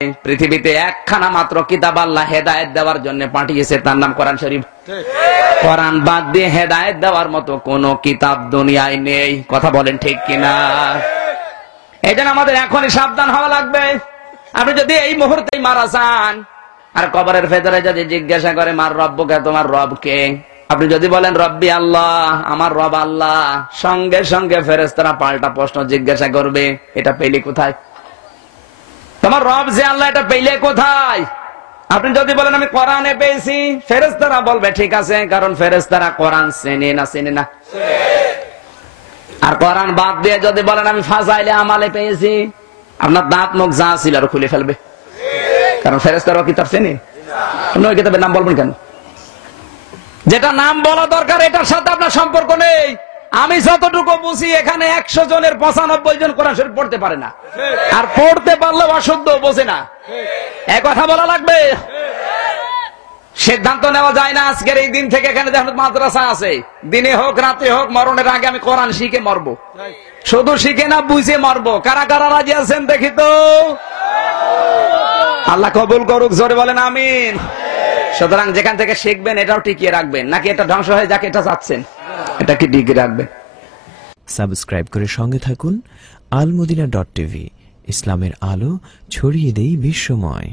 পৃথিবীতে একখানা মাত্র কিতাব আল্লাহ হেদায়েত দেওয়ার জন্য পাঠিয়েছে, তার নাম কোরআন শরীফ। কোরআন বাদ দিয়ে হেদায়েত দেওয়ার মতো কোন কিতাব দুনিয়ায় নেই। কথা বলেন ঠিক কিনা? এই জন্য আমাদের এখনই সাবধান হওয়া লাগবে। আপনি যদি এই মুহূর্তেই মারা যান আর কবরের ভেতরে যদি জিজ্ঞাসা করে মার রব্বকে, তোমার রব কে, আপনি যদি বলেন রব্বি আল্লাহ, আমার রব আল্লাহ, সঙ্গে সঙ্গে ফেরেশতারা পাল্টা প্রশ্ন জিজ্ঞাসা করবে, এটা পেলি কোথায়? তোমার রব যে আল্লাহ, এটা পেলে কোথায়? আপনি যদি বলেন আমি কোরআনে পেয়েছি, ফেরেশতারা বলবে ঠিক আছে, কারণ ফেরেশতারা কোরআন চেনে না, চেনে না। আর কোরআন বাদ দিয়ে যদি বলেন আমি ফাজাইলে আমালে পেয়েছি, আপনার দাঁত মুখ যা ছিল আর খুলে ফেলবে, কারণ ফেরেশতারা কিতাব চেনে। আপনি ওই কিতাবের নাম বলবেন কেন? যেটা নাম বলা দরকার এটার সাথে আপনার সম্পর্ক নেই। আমি যতটুকু বুঝি এখানে 100 জনের 95 জন কোরআন শরীফ পড়তে পারে না, আর পড়তে পারলে অশুদ্ধ বোঝে না। এক কথা বলা লাগবে। সিদ্ধান্ত নেওয়া যায় না আজকের এই দিন থেকে এখানে যেমন মাদ্রাসা আছে, দিনে হোক রাতে হোক মরণের আগে আমি কোরআন শিখে মরবো। শুধু শিখে না, বুঝে মরবো। কারা কারা রাজি আছেন দেখি তো? আল্লাহ কবুল করুক, জোরে বলেন আমিন। সুতরাং যেখান থেকে শিখবেন এটাও টিকিয়ে রাখবেন, নাকি এটা ধ্বংস হয়ে যাকে এটা চাচ্ছেন, এটা কি টিকিয়ে রাখবেন? সাবস্ক্রাইব করে সঙ্গে থাকুন আলমদিনা.tv। ইসলামের আলো ছড়িয়ে দেই বিশ্বময়।